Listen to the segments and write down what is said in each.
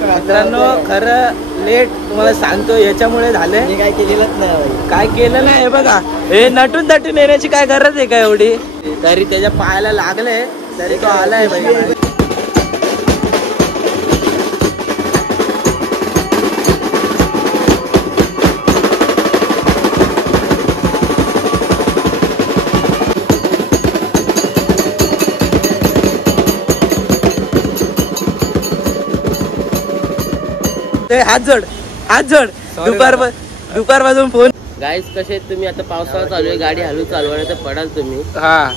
मित्रांनो खरं लेट तुम्हाला सांगतो याच्यामुळे झालंय. मी काय केलेलंच नाही. काय केलं नाही हे बघा. हे नटून तटून येण्याची काय गरज आहे का एवढी. तरी त्याच्या पायाला लागले तरी तो आलाय भाई. हात जोड दुपार वाजून फोन. गाईस कसे आहेत तुम्ही? आता पावसाळा चालू आहे, गाडी हलू चालू आहे तर पडाल तुम्ही. हा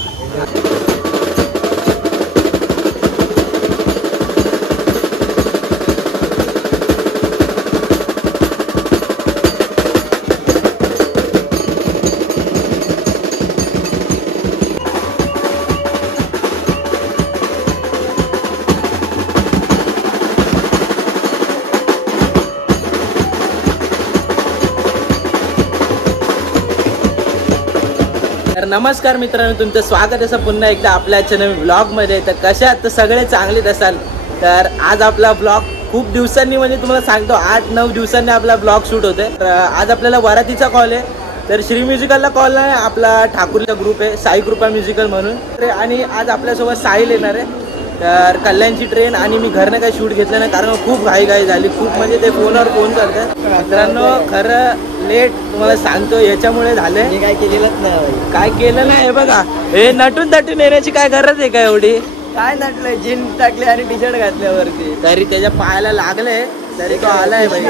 तर नमस्कार मित्रांनो, तुमचं स्वागत असं पुन्हा एकदा आपल्या चॅनल ब्लॉगमध्ये. तर कशात तर सगळे चांगलेच असाल. तर आज आपला ब्लॉग खूप दिवसांनी म्हणजे तुम्हाला सांगतो 8-9 दिवसांनी आपला ब्लॉग शूट होते. तर आज आपल्याला वरातीचा कॉल आहे. तर श्री म्युझिकलला कॉल आहे. आपला ठाकूरचा ग्रुप आहे साई कृपा म्युझिकल म्हणून. तर आणि आज आपल्यासोबत साहिल येणार आहे. तर कल्याणची ट्रेन आणि मी घरनं काही शूट घेतलं नाही कारण खूप घाई झाली. खूप म्हणजे ते फोनवर फोन करतात. मित्रांनो खरं लेट तुम्हाला सांगतो याच्यामुळे झालंय. मी काय केलेलंच नाही. काय केलं नाही हे बघा. हे नटून तटून येण्याची काय गरज आहे का एवढी. काय नटलंय, जीन्स टाकले आणि टी शर्ट घातल्यावरती. तरी त्याच्या पायाला लागले तरी तो आलाय भाई.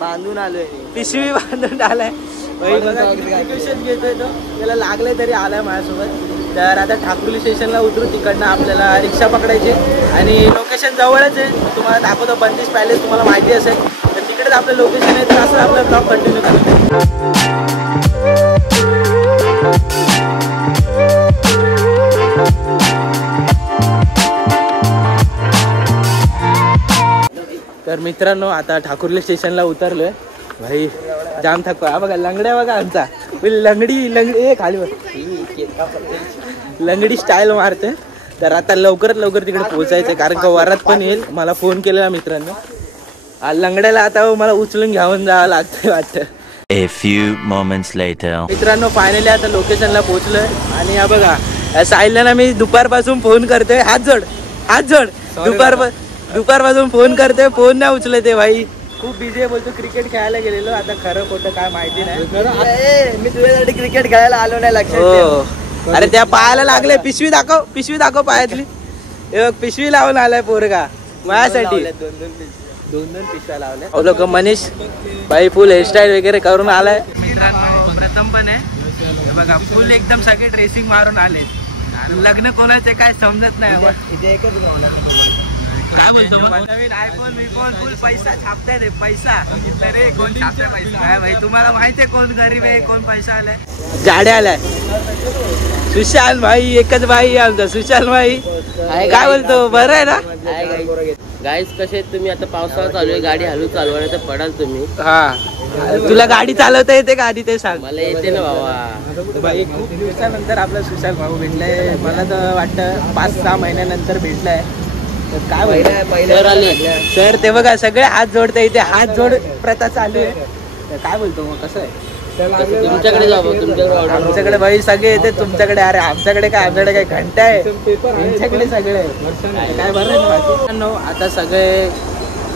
बांधून आलोय, पिशवी बांधून आलाय घेतोय तो. त्याला लागले तरी आलाय माझ्यासोबत. तर आता ठाकुर्ली स्टेशनला उतरू. तिकडनं आपल्याला रिक्षा पकडायची आणि लोकेशन जवळच आहे. तुम्हाला दाखवतो बंदिश पॅलेस, तुम्हाला माहिती असेल. तर तिकडेच आपलं लोकेशन आहे. तर असं आपला ब्लॉग कंटिन्यू करा. तर मित्रांनो आता ठाकुर्ली स्टेशनला उतरलोय भाई. जाम थकवा. हा बघा लंगड्या बघा आमचा. लंगडी खाली लंगडी स्टाईल मारते. तर आता लवकरात लवकर तिकडे पोहोचायचं कारण का वरात पण येईल. मला फोन केलेला मित्रांनो. लंगड्याला आता मला उचलून घेऊन जावं लागतंय वाटतं. A few moments later. मित्रांनो फायनली आता लोकेशनला पोहोचलोय. आणि हा बघा साहिलला ना मी दुपारपासून फोन करतोय. हात जोड दुपारपासून फोन करतोय. फोन नाही उचलत आहे भाई. खूप बिझी आहे बोलतो. क्रिकेट खेळायला गेलेलो. आता खरं खोटं काय माहिती नाही. मी तुझ्यासाठी क्रिकेट खेळायला आलो नाही लक्षात. हो अरे त्या पायाला लागले. पिशवी दाखव पायातली. हे बघ पिशवी लावून आलाय पोरगा माझ्यासाठी. दोन पिशव्या लावल्या. लोक मनीष भाई फुल हेअरस्टाईल वगैरे करून आलाय. मित्रांनो प्रथम पण आहे बघा. फुल एकदम सगळे ड्रेसिंग मारून आले. लग्न कोणाचे काय समजत नाही. इथे एकच काय बोलतो नवीन आयफोन विफोन फुल पैसा छापताय रे. पैसा रे कोण छापताय पैसा काय भाई. तुम्हाला माहितीये कोण गरीब आहे कोण पैसा आलाय. जाड्या आलाय सुशाल भाई. एकच भाई आमचा सुशाल भाई. काय बोलतो बरं आहे ना. गाईस कसे आहेत तुम्ही? आता पावसाळा चालू आहे, गाडी हलू चालू आहे तर पडाल तुम्ही. हा तुला गाडी चालवता येते का आधी ते सांग. मला येते ना बाबा. भाई खूप दिवसानंतर आपला सुशाल भाऊ भेटलाय. मला तर वाटतं 5-6 महिन्यानंतर भेटलाय. तर काय सर ते बघा सगळे हात जोडते. इथे हात जोड प्रथा चालू आहे. तर काय बोलतो मग कसं आहे तुमच्याकडे जाऊ. आमच्याकडे भाई सगळे येते. तुमच्याकडे अरे आमच्याकडे काय घंटा आहे. तुमच्याकडे सगळे काय बरं ना. आता सगळे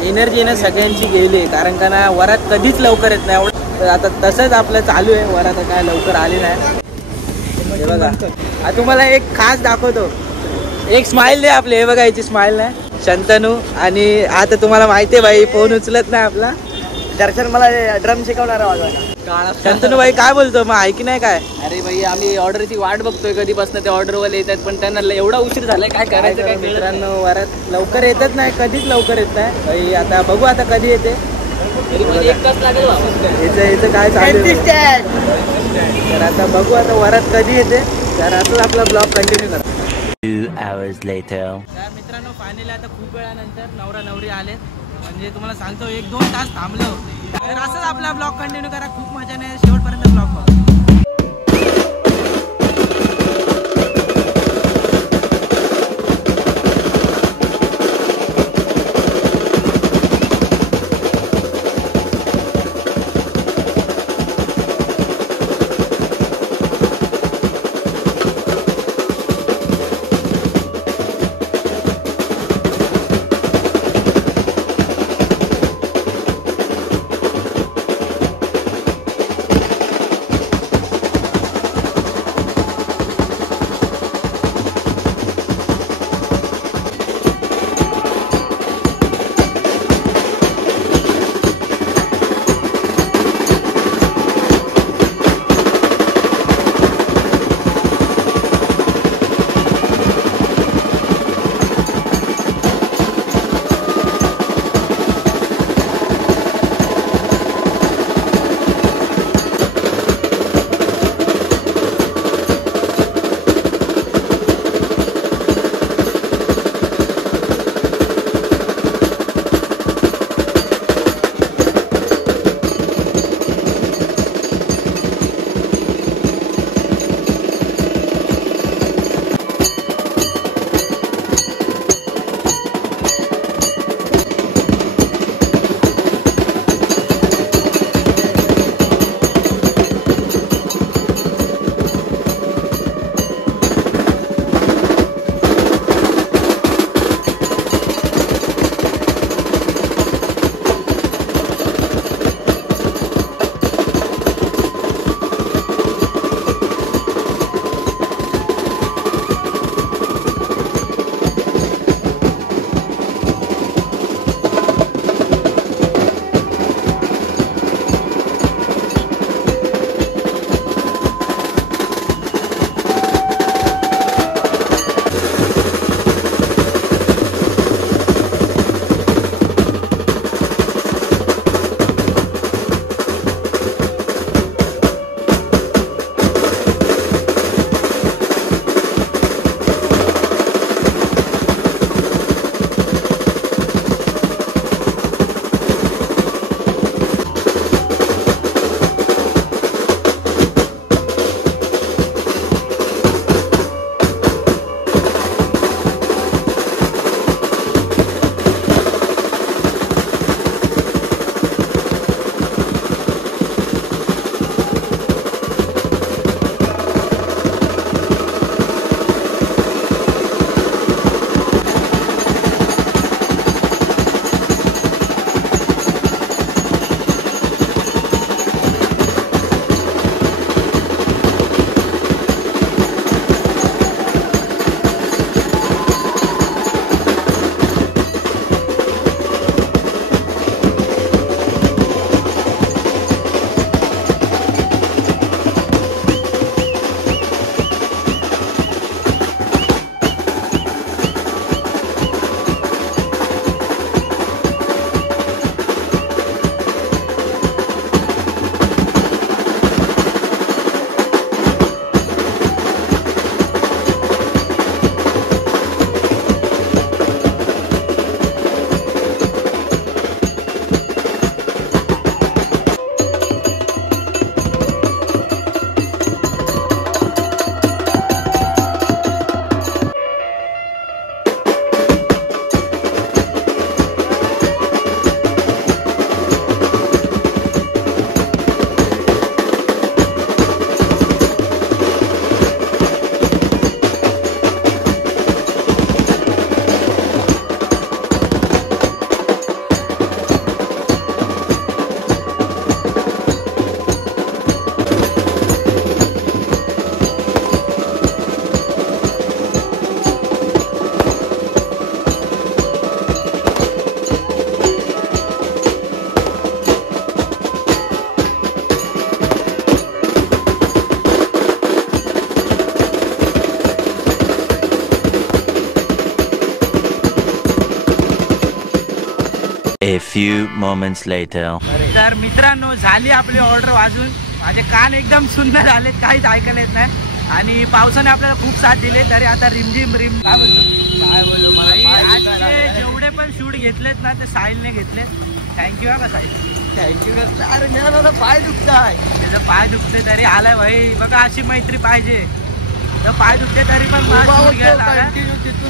एनर्जी ना सगळ्यांची गेली कारण का ना वरात कधीच लवकर येत नाही. तर आता तसंच आपलं चालू आहे. वरात काय लवकर आली नाही. हे बघा तुम्हाला एक खास दाखवतो. एक स्माइल दे आपले. हे बघा याची स्माइल नाही शंतनू. आणि आता तुम्हाला माहिती आहे भाई फोन उचलत नाही आपला. दर्शन मला ड्रम शिकवणार आहे. शंतनू भाई काय बोलतो मग ऐक नाही काय. अरे भाई आम्ही ऑर्डरची वाट बघतोय कधीपासून. ते ऑर्डरवाले येतात पण त्यांना एवढा उशीर झालाय. काय करायचं काय मित्रांनो वरात लवकर येतच नाही. कधीच लवकर येत नाही भाई. आता बघू आता कधी येते. 1 तास लागेल याचं काय चालू आहे. तर आता बघू आता वरात कधी येते. तर असंच आपला ब्लॉग कंटिन्यू करा. 2 hours later. तर मित्रांनो फायनली आता खूप वेळानंतर नवरा नवरी आले. म्हणजे तुम्हाला सांगतो 1-2 तास थांबलो. तर असंच आपला ब्लॉग कंटिन्यू करा. खूप मजाने शेवटपर्यंत ब्लॉग बघा. A few moments later. तर मित्रांनो झाली आपली ऑर्डर वाजून. माझे कान एकदम सुंदर झाले, काहीच ऐकायला येत नाही. आणि पावसाने आपल्याला खूप साथ दिले. तरी आता रिमझिम काय बोलतो मला जेवढे पण शूट घेतलेत ना ते साहिलने घेतले. थँक्यू का साहिल, थँक्यू. अरे मेरा पाय दुखताय, त्याचं पाय दुखते तरी आलाय भाई. बघा अशी मैत्री पाहिजे. तर पाय दुखते तरी पण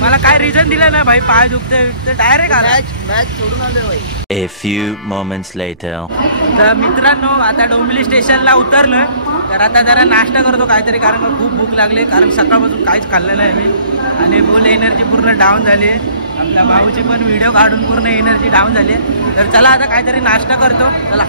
मला काय रिझन दिलं नाही भाई. पाय दुखते डायरेक्ट आला, मॅच सोडून आले भाई. A few moments later. तर मित्रांनो आता डोंबिवली स्टेशनला उतरलोय. तर आता जरा नाश्ता करतो काहीतरी, कारण मला खूप भूक लागली. कारण सकाळपासून काहीच खाल्लेलं आहे मी आणि फुल एनर्जी पूर्ण डाऊन झाली. आपल्या भाऊची पण व्हिडिओ काढून पूर्ण एनर्जी डाऊन झाली. तर चला आता काहीतरी नाश्ता करतो. चला.